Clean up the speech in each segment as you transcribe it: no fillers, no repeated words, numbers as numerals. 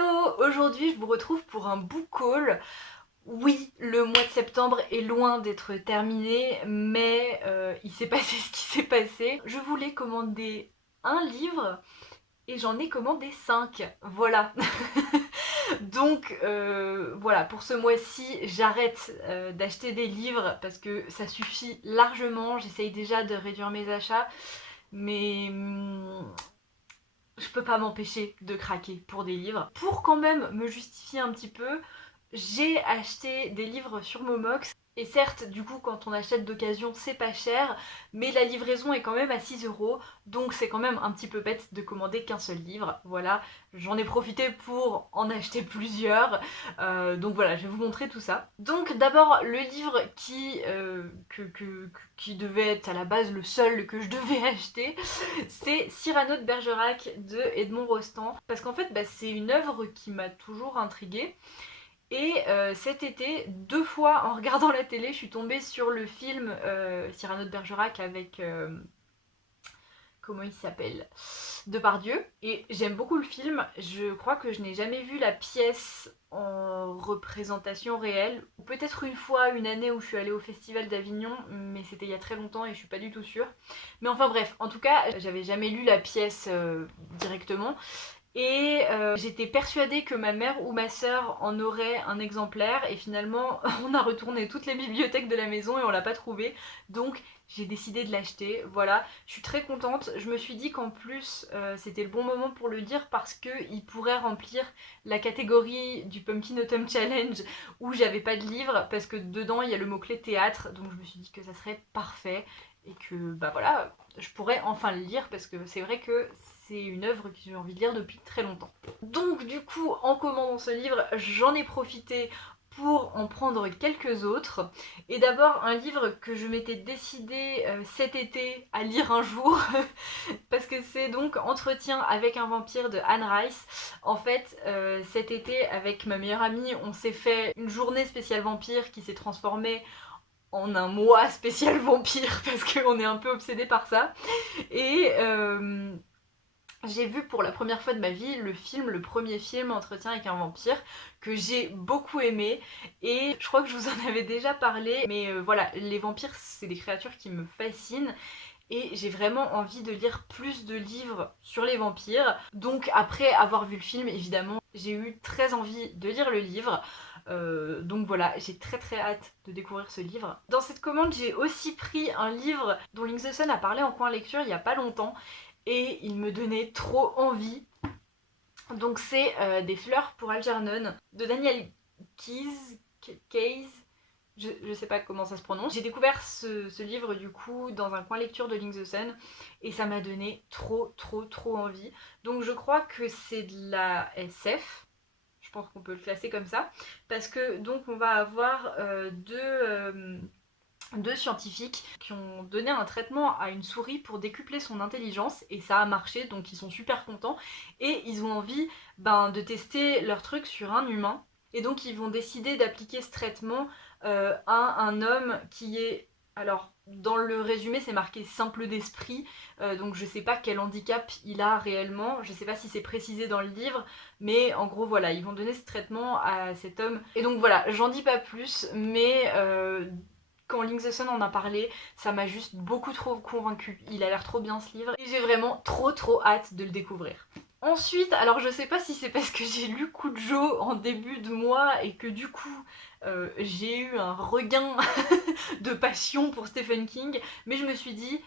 Hello! Aujourd'hui je vous retrouve pour un book haul. Oui, le mois de septembre est loin d'être terminé, mais il s'est passé ce qui s'est passé. Je voulais commander un livre et j'en ai commandé 5. Voilà. Donc voilà, pour ce mois-ci, j'arrête d'acheter des livres parce que ça suffit largement. J'essaye déjà de réduire mes achats, mais je peux pas m'empêcher de craquer pour des livres. Pour quand même me justifier un petit peu, j'ai acheté des livres sur Momox. Et certes, du coup, quand on achète d'occasion, c'est pas cher, mais la livraison est quand même à 6 €, donc c'est quand même un petit peu bête de commander qu'un seul livre. Voilà, j'en ai profité pour en acheter plusieurs, donc voilà, je vais vous montrer tout ça. Donc d'abord, le livre qui devait être à la base le seul que je devais acheter, c'est Cyrano de Bergerac de Edmond Rostand, parce qu'en fait, c'est une œuvre qui m'a toujours intriguée. Et cet été, 2 fois en regardant la télé, je suis tombée sur le film Cyrano de Bergerac avec comment il s'appelle, Depardieu. Et j'aime beaucoup le film. Je crois que je n'ai jamais vu la pièce en représentation réelle. Peut-être une fois, une année où je suis allée au Festival d'Avignon, mais c'était il y a très longtemps et je suis pas du tout sûre. Mais enfin bref, en tout cas, j'avais jamais lu la pièce directement. Et j'étais persuadée que ma mère ou ma soeur en aurait un exemplaire et finalement on a retourné toutes les bibliothèques de la maison et on l'a pas trouvé, donc j'ai décidé de l'acheter. Voilà, je suis très contente. Je me suis dit qu'en plus c'était le bon moment pour le dire parce qu'il pourrait remplir la catégorie du Pumpkin Autumn Challenge où j'avais pas de livre, parce que dedans il y a le mot-clé théâtre, donc je me suis dit que ça serait parfait et que voilà, je pourrais enfin le lire parce que c'est vrai que c'est une œuvre que j'ai envie de lire depuis très longtemps. Donc du coup, en commandant ce livre, j'en ai profité pour en prendre quelques autres. Et d'abord un livre que je m'étais décidée cet été à lire un jour, parce que c'est donc Entretien avec un vampire de Anne Rice. En fait, cet été, avec ma meilleure amie, on s'est fait une journée spéciale vampire qui s'est transformée en un mois spécial vampire, parce qu'on est un peu obsédé par ça. Et j'ai vu pour la première fois de ma vie le premier film Entretien avec un vampire, que j'ai beaucoup aimé, et je crois que je vous en avais déjà parlé, mais voilà, les vampires c'est des créatures qui me fascinent, et j'ai vraiment envie de lire plus de livres sur les vampires. Donc après avoir vu le film, évidemment, j'ai eu très envie de lire le livre. Donc voilà, j'ai très hâte de découvrir ce livre. Dans cette commande, j'ai aussi pris un livre dont Link the Sun a parlé en coin lecture il y a pas longtemps, et il me donnait trop envie. Donc c'est Des fleurs pour Algernon de Daniel Keyes. Je sais pas comment ça se prononce. J'ai découvert ce livre du coup dans un coin lecture de Link the Sun et ça m'a donné trop envie. Donc je crois que c'est de la SF. Je pense qu'on peut le classer comme ça. Parce que donc on va avoir deux scientifiques qui ont donné un traitement à une souris pour décupler son intelligence, et ça a marché, donc ils sont super contents et ils ont envie de tester leur truc sur un humain, et donc ils vont décider d'appliquer ce traitement à un homme qui est, alors dans le résumé c'est marqué simple d'esprit, donc je sais pas quel handicap il a réellement, je sais pas si c'est précisé dans le livre, mais en gros voilà, ils vont donner ce traitement à cet homme. Et donc voilà, j'en dis pas plus, mais quand Link the Sun en a parlé, ça m'a juste beaucoup trop convaincue. Il a l'air trop bien ce livre et j'ai vraiment trop hâte de le découvrir. Ensuite, alors je sais pas si c'est parce que j'ai lu Kujo en début de mois et que du coup j'ai eu un regain de passion pour Stephen King, mais je me suis dit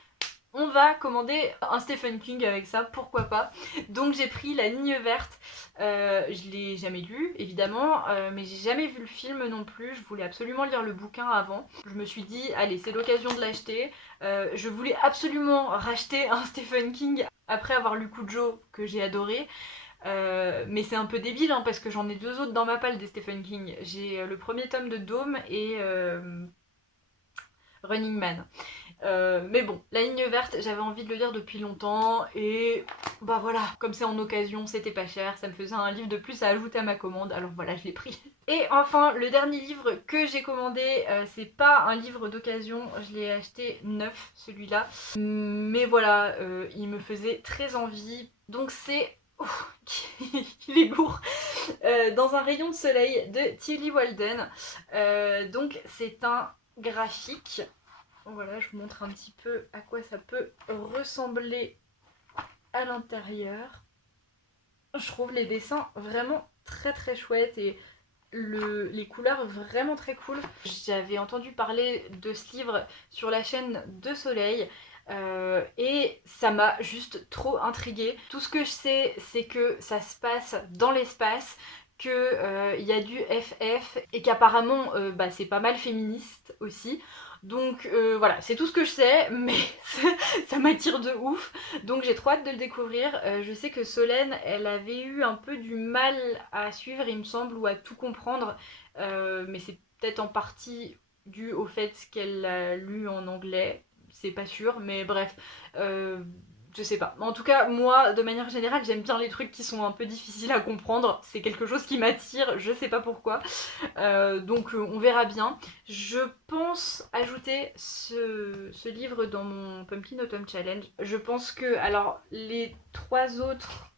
on va commander un Stephen King avec ça, pourquoi pas. Donc j'ai pris La Ligne Verte. Je l'ai jamais lu évidemment, mais j'ai jamais vu le film non plus. Je voulais absolument lire le bouquin avant. Je me suis dit allez, c'est l'occasion de l'acheter. Je voulais absolument racheter un Stephen King après avoir lu Kujo, que j'ai adoré. Mais c'est un peu débile parce que j'en ai 2 autres dans ma palle des Stephen King. J'ai le premier tome de Dome et Running Man. Mais bon, La Ligne Verte, j'avais envie de le lire depuis longtemps et voilà, comme c'est en occasion, c'était pas cher, ça me faisait un livre de plus à ajouter à ma commande, alors voilà, je l'ai pris. Et enfin, le dernier livre que j'ai commandé, c'est pas un livre d'occasion, je l'ai acheté neuf celui-là, mais voilà, il me faisait très envie, donc c'est... Oh, il est lourd. Dans un rayon de soleil de Tillie Walden. Donc c'est un graphique. Voilà, je vous montre un petit peu à quoi ça peut ressembler à l'intérieur. Je trouve les dessins vraiment très très chouettes et les couleurs vraiment très cool. J'avais entendu parler de ce livre sur la chaîne de Soleil et ça m'a juste trop intriguée. Tout ce que je sais, c'est que ça se passe dans l'espace, qu'il y a du FF et qu'apparemment c'est pas mal féministe aussi. Donc voilà, c'est tout ce que je sais, mais ça m'attire de ouf. Donc j'ai trop hâte de le découvrir. Je sais que Solène, elle avait eu un peu du mal à suivre, il me semble, ou à tout comprendre. Mais c'est peut-être en partie dû au fait qu'elle l'a lu en anglais. C'est pas sûr, mais bref. Je sais pas. En tout cas, moi, de manière générale, j'aime bien les trucs qui sont un peu difficiles à comprendre. C'est quelque chose qui m'attire, je sais pas pourquoi. Donc on verra bien. Je pense ajouter ce livre dans mon Pumpkin Autumn Challenge. Je pense que, alors, les 3 autres,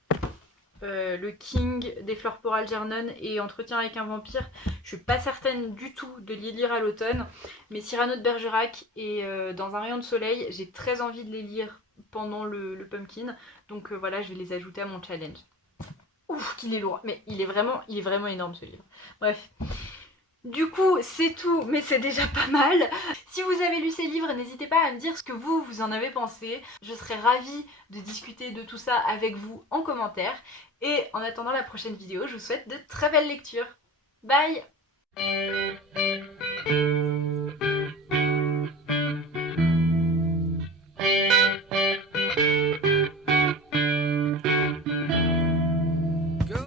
le King, Des fleurs pour Algernon et Entretien avec un vampire, je suis pas certaine du tout de les lire à l'automne. Mais Cyrano de Bergerac et Dans un rayon de soleil, j'ai très envie de les lire pendant le Pumpkin. Donc voilà, je vais les ajouter à mon challenge. Ouf, qu'il est lourd. Mais il est vraiment énorme ce livre. Bref. Du coup, c'est tout, mais c'est déjà pas mal. Si vous avez lu ces livres, n'hésitez pas à me dire ce que vous en avez pensé. Je serais ravie de discuter de tout ça avec vous en commentaire. Et en attendant la prochaine vidéo, je vous souhaite de très belles lectures. Bye!